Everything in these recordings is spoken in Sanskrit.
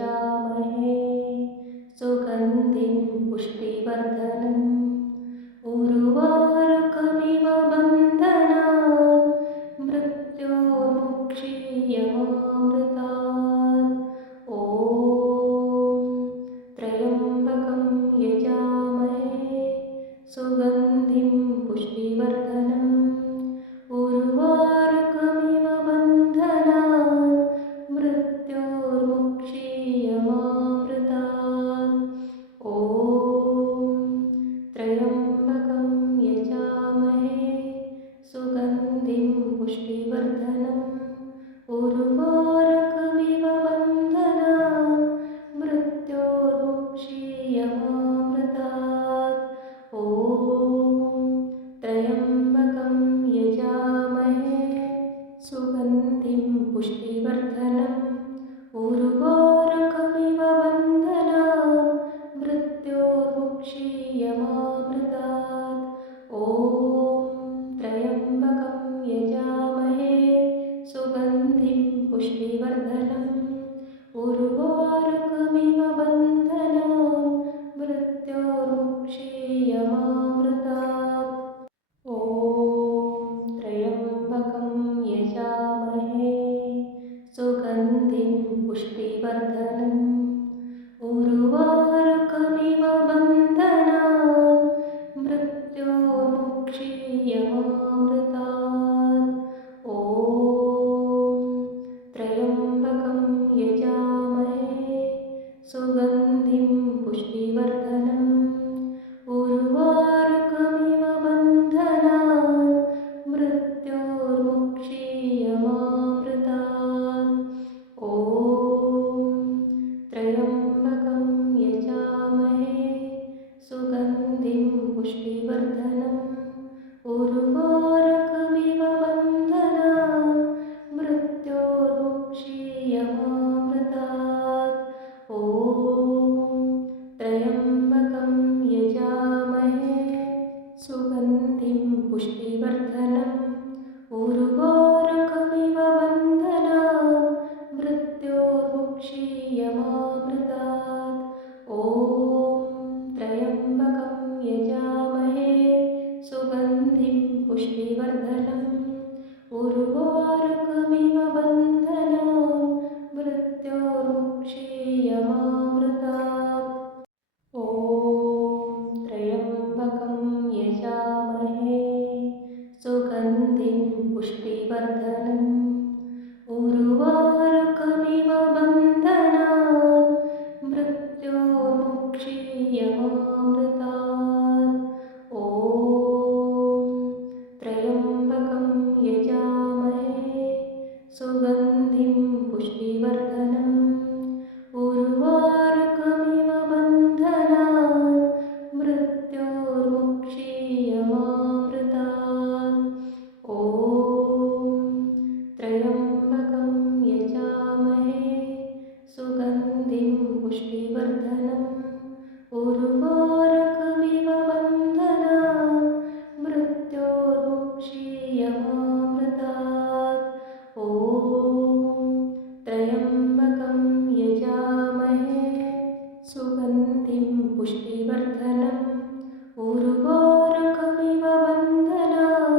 यजामहे सुगन्धिं पुष्टिवर्धनम् उर्वारुकमिव बन्धनान् मृत्योर्मुक्षीयमामृतात्। ॐ त्र्यम्बकं यजामहे सुगन्धिं पुष्टिवर्धनम् उर्वारुकमिव बन्धनान् मृत्योर्मुक्षीयमामृतात्। ॐ त्र्यम्बकं यजामहे सुगन्धिं पुष्टिवर्धनम् उर्वारुकमिव बन्धनान् मृत्योर्मुक्षीयमामृतात्। ॐ त्र्यम्बकं यजामहे सुगन्धिं पुष्टिवर्धनम् उर्वारुकमिव बन्धनान् मृत्योर्मुक्षीयमामृतात्। ॐ त्र्यम्बकं यजामहे सुगन्धिं पुष्टिवर्धनम् उर्वारुकमिव बन्धनान् मृत्योर्मुक्षीयमामृतात्। ॐ त्र्यम्बकं यजामहे सुगन्धिं पुष्टिवर्धनम् उर्वारुकमिव बन्धनान् मृत्योर्मुक्षीयमामृतात्। ॐ त्र्यम्बकं यजामहे सुगन्धिं पुष्टिवर्धनम् उर्वारुकमिव बन्धनान् मृत्योर्मुक्षीयमामृतात्। ॐ त्र्यम्बकं यजामहे सुगन्धिं पुष्टिवर्धनम् उर्वारुकमिव बन्धनान् मृत्योर्मुक्षीयमामृतात्। ॐ त्र्यम्बकं यजामहे सुगन्धिं पुष्टिवर्धनम् उर्वारुकमिव बन्धनान् मृत्योर्मुक्षीयमामृतात्। ॐ त्र्यम्बकं यजामहे सुगन्धिं पुष्टिवर्धनम् उर्वारुकमिव बन्धनान् मृत्योर्मुक्षीयमामृतात्। ॐ त्र्यम्बकं यजामहे सुगन्धिं पुष्टिवर्धनम् उर्वारुकमिव बन्धनान् मृत्योर्मुक्षीयमामृतात्। ॐ त्र्यम्बकं यजामहे सुगन्धिं पुष्टिवर्धनम् उर्वारुकमिव बन्धनान् मृत्योर्मुक्षीयमामृतात्। ॐ त्र्यम्बकं यजामहे सुगन्धिं पुष्टिवर्धनम् उर्वारुकमिव बन्धनान् मृत्योर्मुक्षीयमामृतात्। ॐ त्र्यम्बकं यजामहे सुगन्धिं पुष्टिवर्धनम् उर्वारुकमिव बन्धनान्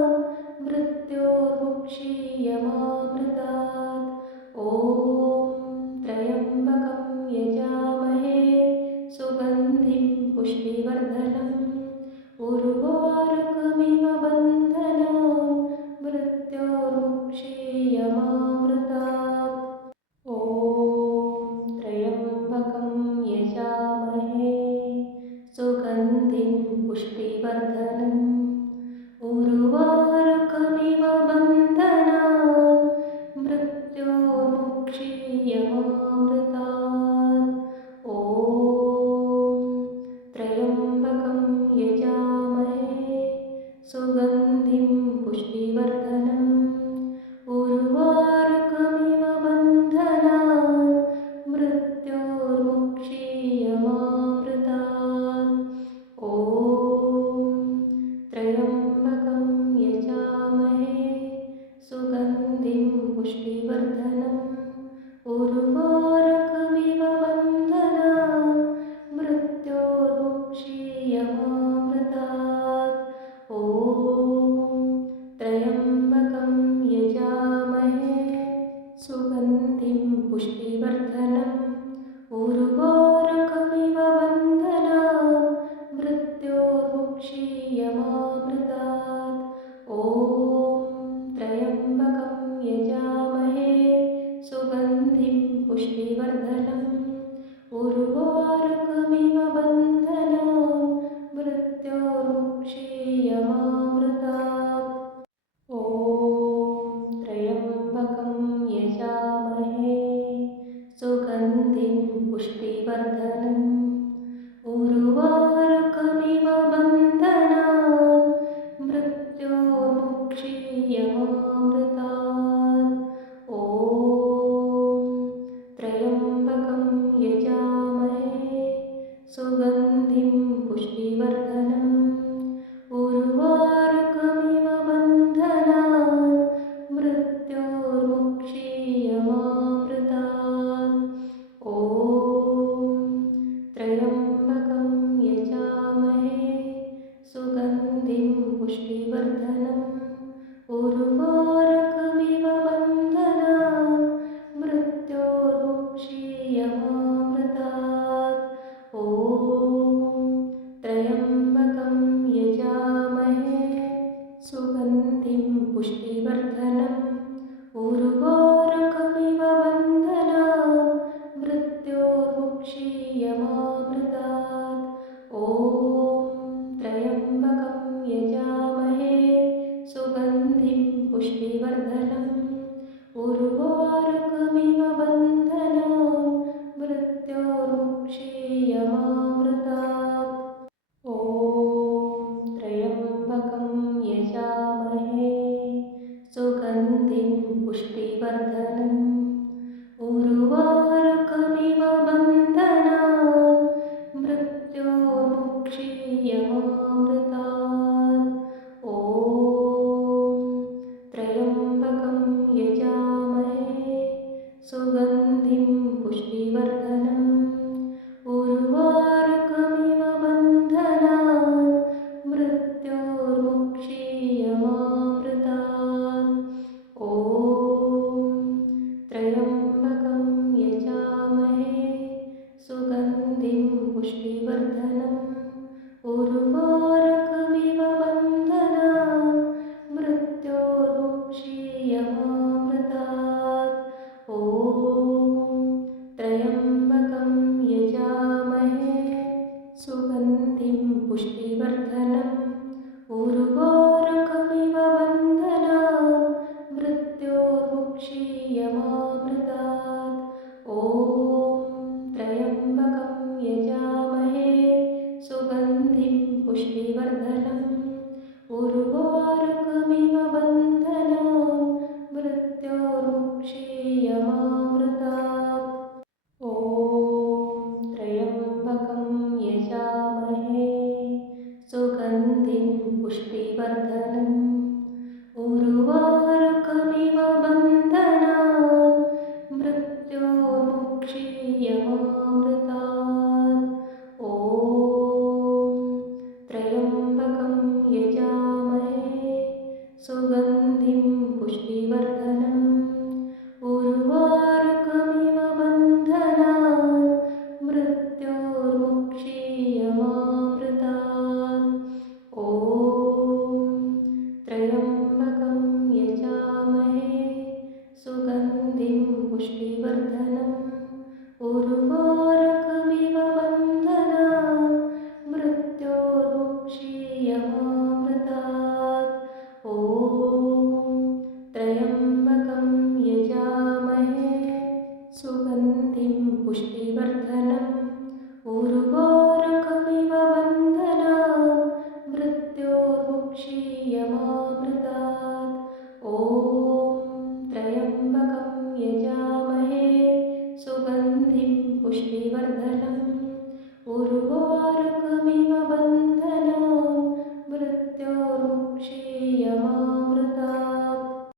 मृत्योर्मुक्षीयमामृतात्। ॐ त्र्यम्बकं यजामहे सुगन्धिं पुष्टिवर्धनम् उर्वारुकमिव बन्धनान् मृत्योर्मुक्षीयमामृतात्। ॐ त्र्यम्बकं यजामहे सुगन्धिं पुष्टिवर्धनम् उर्वारुकमिव बन्धनान् मृत्योर्मुक्षीयमामृतात्। ॐ त्र्यम्बकं यजामहे सुगन्धिं पुष्टिवर्धनम् उर्वारुकमिव बन्धनान् मृत्योर्मुक्षीयमामृतात्। ॐ त्र्यम्बकं यजामहे सुगन्धिं पुष्टिवर्धनम् उर्वारुकमिव पुष्टिवर्धनम् उर्वारुकमिव बन्धनान् मृत्योर्मुक्षीयमामृतात् ॐ त्र्यम्बकं यजामहे सुगन्धिं पुष्टिवर्धनम् उर्वारुकमिव बन्धनान् मृत्योर्मुक्षीयमामृतात् ॐ त्र्यम्बकं यजामहे सुगन्धिं पुष्टिवर्धनम् उर्वारुकमिव बन्धनान् मृत्योर्मुक्षीयमामृतात् ॐ त्र्यम्बकं यजामहे सुगन्धिं पुष्टिवर्धनम् उर्वारुकमिव बन्धनान् मृत्योर्मुक्षीयमामृतात् ॐ त्र्यम्बकं यजामहे सुगन्धिं पुष्टिवर्धनम् उर्वारुकमिव बन्धनान् मृत्योर्मुक्षीयमामृतात् ॐ त्र्यम्बकं यजामहे सुगन्धिं पुष्टिवर्धनम् उर्वारुकमिव बन्धनान् मृत्योर्मुक्षीयमामृतात् ॐ त्र्यम्बकं यजामहे सुगन्धिं पुष्टिवर्धनम् उर्वारुकमिव बन्धनान् मृत्योर्मुक्षीयमामृतात् ॐ त्र्यम्बकं यजामहे सुगन्धिं पुष्टिवर्धनम् उर्वारुकमिव बन्धनान् मृत्योर्मुक्षीयमामृतात् ॐ त्र्यम्बकं यजामहे सुगन्धिं पुष्टिवर्धनम् उर्वारुकमिव बन्धनान् मृत्योर्मुक्षीयमामृतात् ॐ त्र्यम्बकं यजामहे सुगन्धिं पुष्टिवर्धनम् उर्वारुकमिव बन्धनान् मृत्योर्मुक्षीयमामृतात् ॐ त्र्यम्बकं यजामहे सुगन्धिं पुष्टिवर्धनम् उर्वारुकमिव बन्धनान् मृत्योर्मुक्षीयमामृतात् ॐ त्र्यम्बकं यजामहे सुगन्धिं पुष्टिवर्धनम् उर्वारुकमिव बन्धनान् मृत्योर्मुक्षीयमामृतात् ॐ त्र्यम्बकं यजामहे सुगन्धिं पुष्टिवर्धनम् उर्वारुकमिव बन्धनान् मृत्योर्मुक्षीयमामृतात् ॐ त्र्यम्बकं यजामहे सुगन्धिं पुष्टिवर्धनम् उर्वारुकमिव बन्धनान् मृत्योर्मुक्षीयमामृतात् ॐ त्र्यम्बकं यजामहे सुगन्धिं पुष्टिवर्धनम् उर्वारुकमिव बन्धनान् मृत्योर्मुक्षीयमामृतात् ॐ त्र्यम्बकं यजामहे सुगन्धिं पुष्टिवर्धनम् उर्वारुकमिव बन्धनान् मृत्योर्मुक्षीयमामृतात् ॐ त्र्यम्बकं यजामहे सुगन्धिं पुष्टिवर्धनम्